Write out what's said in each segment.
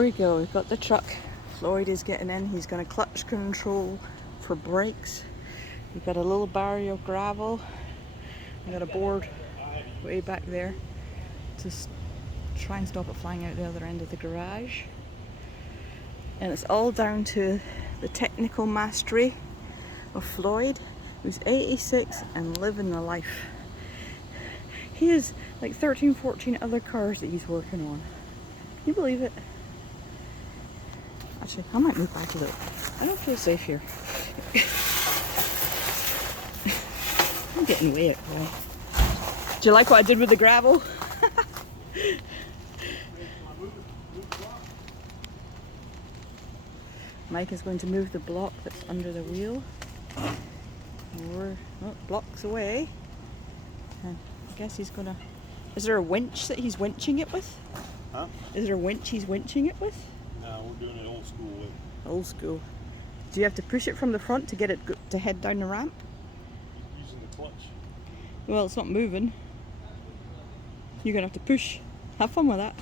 Here we go, we've got the truck. Floyd is getting in. He's going to clutch control for brakes. We've got a little barrier of gravel. We've got a board way back there to try and stop it flying out the other end of the garage. And it's all down to the technical mastery of Floyd, who's 86 and living the life. He has like 13, 14 other cars that he's working on. Can you believe it? Actually, I might move back a little. I don't feel safe here. I'm getting way out of the way. Do you like what I did with the gravel? Mike is going to move the block that's under the wheel. We're blocks away. And I guess he's gonna... Is there a winch that he's winching it with? Huh? Is there a winch he's winching it with? No, we're doing it old school way. Old school. Do you have to push it from the front to get it to head down the ramp? Using the clutch. Well, it's not moving. You're gonna have to push. Have fun with that.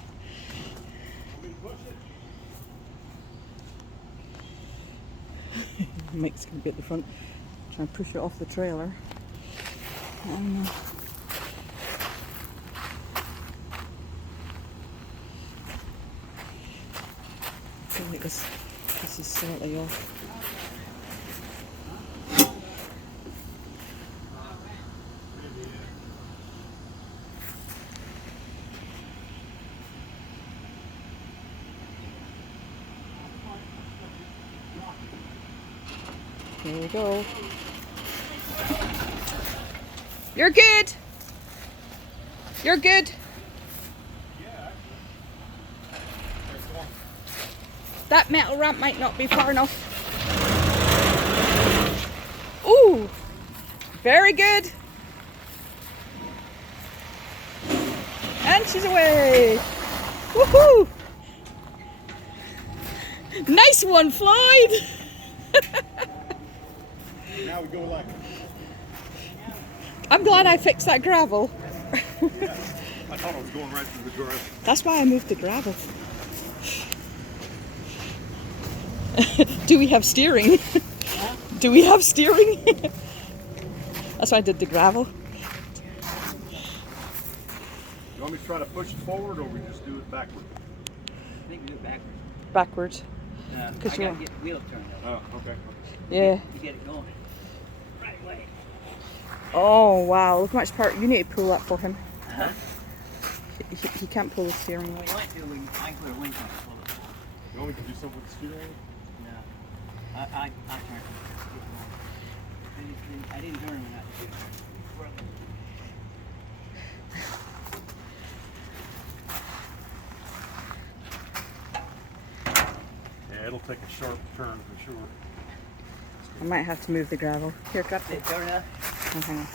Mike's gonna be at the front, try and push it off the trailer. I feel like this is slightly off. Here we go. You're good. You're good. That metal ramp might not be far enough. Ooh, very good. And she's away. Woohoo! Nice one, Floyd. Now we go like... I'm glad I fixed that gravel. I thought I was going right through the grass. That's why I moved the gravel. Do we have steering? Do we have steering? That's why I did the gravel. You want me to try to push it forward, or we just do it backward? I think we do it backwards. Backwards. I 'Cause gotta you're- get the wheel turned up. Oh, okay. Yeah. You get it going. Right away. Oh wow, look how much power. You need to pull that for him. Huh? He can't pull the steering What wheel. you might do, I can put a winch on it. Pull it. You want me to do something with the steering wheel? No. I turned it. I didn't turn it when I did it. Yeah, it'll take a sharp turn for sure. I might have to move the gravel. Here, grab Did it. it turn enough? Oh, hang on.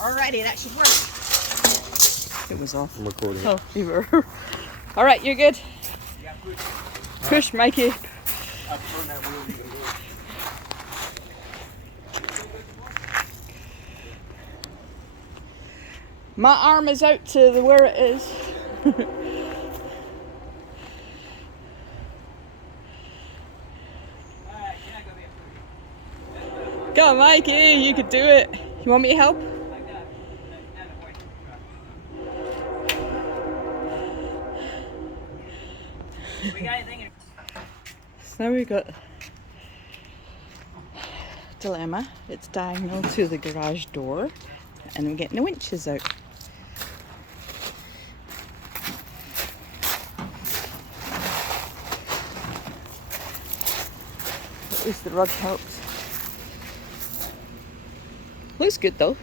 Alrighty, that should work. It was off. I'm recording Oh, you were. All right, you're good. Yeah, push. Push, Mikey. I turn that wheel even more. My arm is out to where it is. Alright, yeah, go there. Go on, Mikey, you could do it. You want me to help? Like that. And the point. We got anything in... So now we've got dilemma. It's diagonal to the garage door, and we're getting the winches out. At least the rug helps. Looks good though.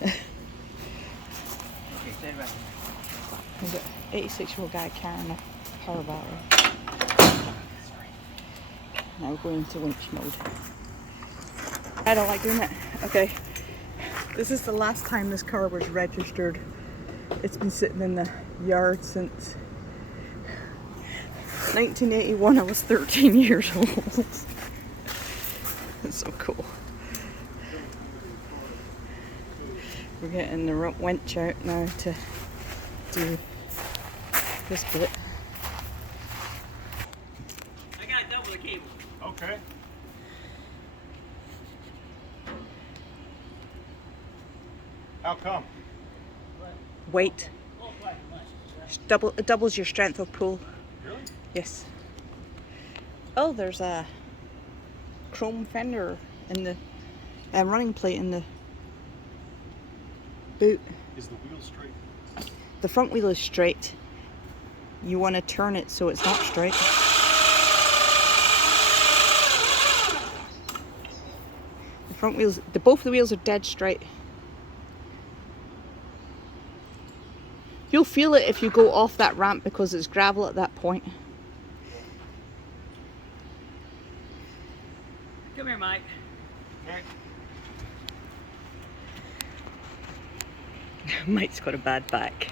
Okay, stay right We've got 86-year-old guy carrying a power battery. Now we're going into winch mode. I don't like doing it. Okay. This is the last time this car was registered. It's been sitting in the yard since 1981. I was 13 years old. It's so cool. We're getting the winch out now to do this bit. I got double the cable. Okay. How come? Weight. Oh, quite much. It doubles your strength of pull. Really? Yes. Oh, there's a chrome fender in the running plate in the boot. Is the wheel straight? The front wheel is straight. You want to turn it so it's not straight. The front wheels, both the wheels are dead straight. You'll feel it if you go off that ramp because it's gravel at that point. Come here, Mike. Okay. Mike's got a bad back.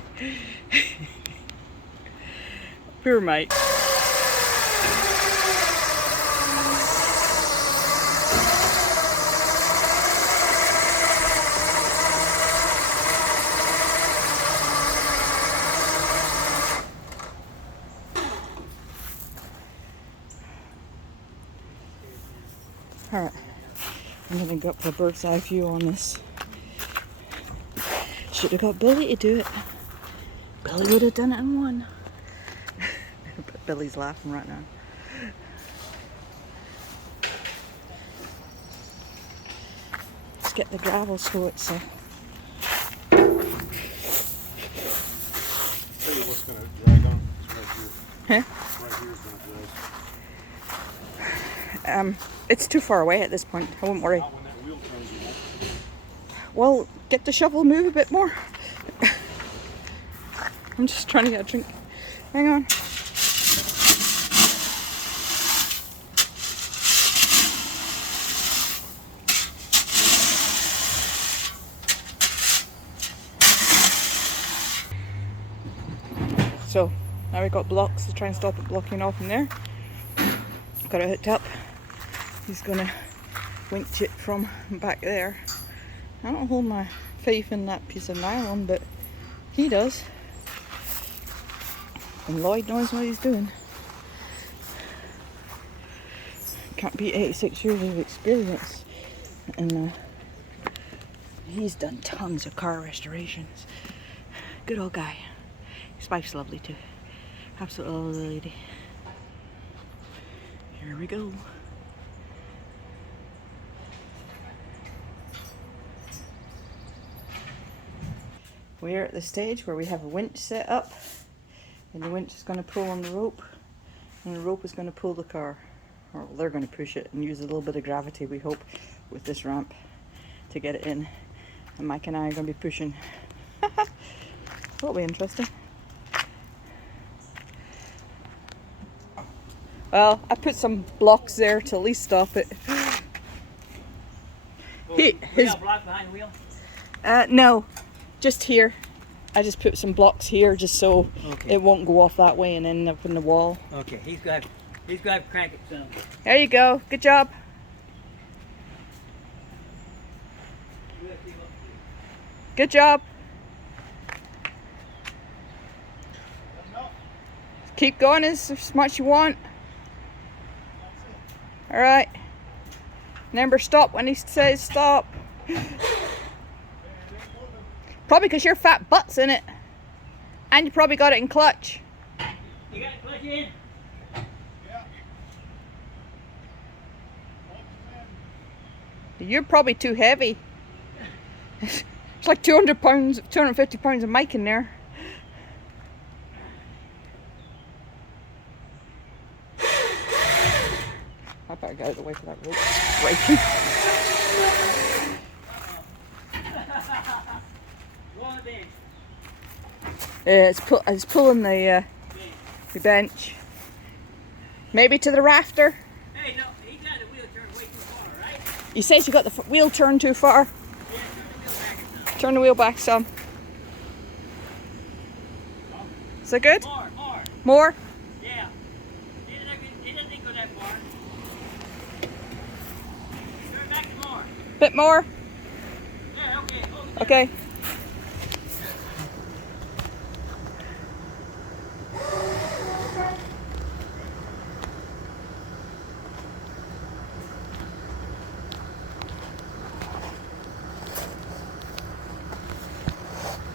Poor Mike. Alright, I'm gonna go up for a bird's eye view on this. Should have got Billy to do it. Billy would have done it in one. But Billy's laughing right now. Let's get the gravel so it's Tell you what's gonna drag on. It's right here. Huh? Right here is gonna drag. It's too far away at this point. I won't worry. Not when that wheel turns, you won't. Well, get the shovel, move a bit more. I'm just trying to get a drink. Hang on. So now we've got blocks to try and stop it blocking off in there. Got it hooked up. He's gonna winch it from back there. I don't hold my faith in that piece of nylon, but he does. And Lloyd knows what he's doing. Can't beat 86 years of experience. And he's done tons of car restorations. Good old guy. His wife's lovely too. Absolutely lovely lady. Here we go. We're at the stage where we have a winch set up, and the winch is going to pull on the rope, and the rope is going to pull the car. Or they're going to push it and use a little bit of gravity, we hope, with this ramp to get it in. And Mike and I are going to be pushing. That'll be interesting. Well, I put some blocks there to at least stop it. We got a block behind the wheel? No, just here. I just put some blocks here just so Okay. it won't go off that way and end up in the wall. Okay, he's got to crank it some. There you go. Good job. Good job. Keep going as much you want. All right. Remember, stop when he says stop. Probably because your fat butt's in it. And you probably got it in clutch. You got it clutch in? You're probably too heavy. It's like 200 pounds, 250 pounds of Mike in there. I better get out of the way for that rope. Breaking. Go on the bench. It's pulling the bench. Maybe to the rafter. Hey, no, he got the wheel turned way too far, right? He says you got the wheel turned too far. Yeah, Turn the wheel back some. Is that good? more. More? Yeah. He doesn't go that far. Turn it back some more. Bit more? Yeah, okay. Oh, Okay.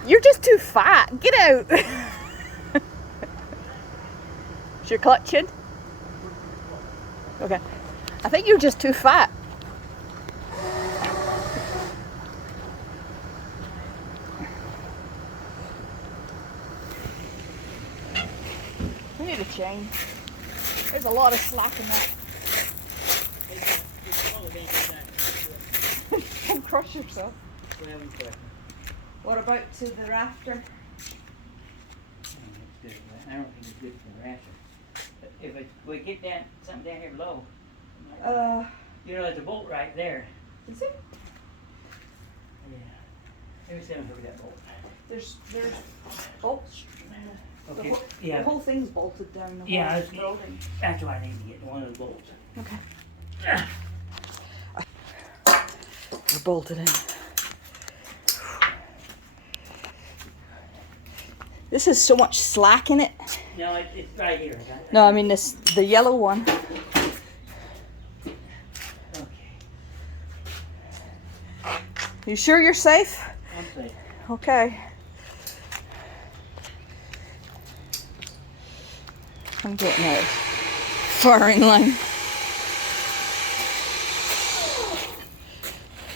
You're just too fat. Get out. Is your clutch in? Okay. I think you're just too fat. We need a chain. There's a lot of slack in that. Don't crush yourself. What about to the rafter? I don't think it's good for the rasher. But if we get down, something down here below, you know, there's a bolt right there. Is it? Yeah. Maybe see if that bolt. There's bolts. Okay. The Yeah. whole thing's bolted down the Yeah, whole building. That's why I need to get one of those bolts. Okay. We're bolted in. This has so much slack in it. No, it's right here. No, I mean the yellow one. Okay. You sure you're safe? I'm safe. Okay. I'm getting out. Firing line.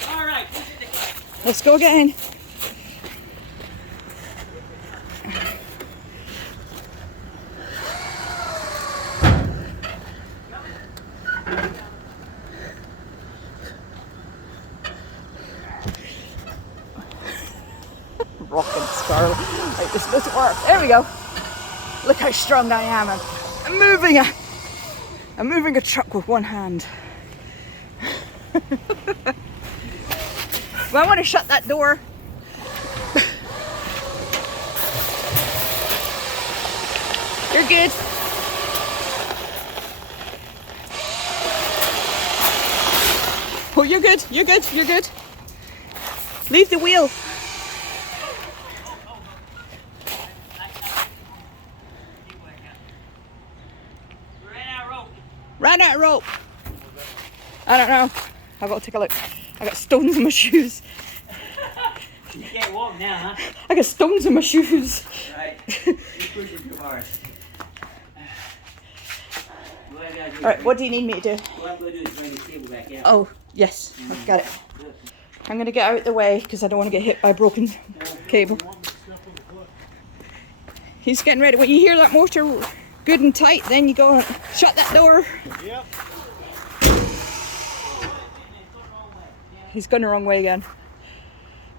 All right. Push it this way. Let's go again. Rocking Scarlet. Right, this doesn't work. There we go. Look how strong I am. I'm moving a truck with one hand. Well, I want to shut that door. You're good. Oh, you're good. You're good. You're good. Leave the wheel. Ran out of rope. I don't know. I've got to take a look. I got stones in my shoes. You can't walk now, huh? I got stones in my shoes. Right. You're pushing too hard. Alright, what do you need me to do? What I'm going to do is bring this cable back out. Oh, yes. I've got it. I'm going to get out of the way because I don't want to get hit by a broken cable. He's getting ready. When you hear that motor good and tight, then you go and shut that door. Yep. He's going the wrong way again.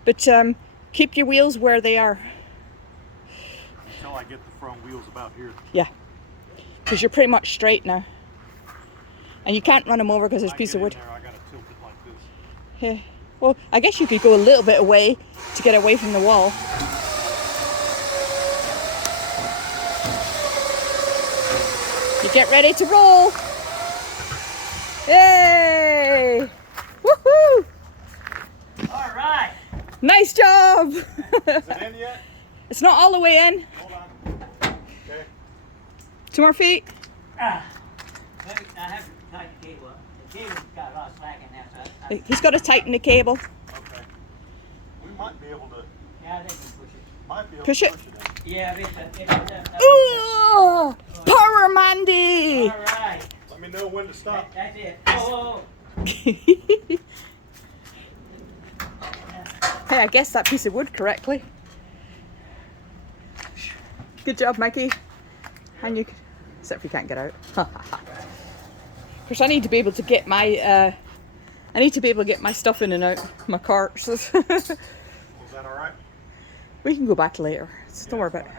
But keep your wheels where they are. Until I get the front wheels about here. Yeah. Because you're pretty much straight now. And you can't run them over because it's a piece of wood. There, I gotta tilt it like this. Yeah. Well, I guess you could go a little bit away to get away from the wall. You get ready to roll. Yay! Woohoo! All right. Nice job! Is it in yet? It's not all the way in. Hold on. Okay. 2 more feet. Maybe I have to tighten the cable up. The cable's got a lot of slack in that, so He's got to tighten the cable. Okay. We might be able to. yeah, I think we can push it. Might be able Push to it. push it in. Yeah, it's Ooh! Power Mandy! all right. Let me know when to stop. That's it. Oh, Hey, I guessed that piece of wood correctly. Good job, Mikey. And you, except if you can't get out. Of course, I need to be able to get my, stuff in and out my carts. Is that all right? We can go back later. Don't worry about it.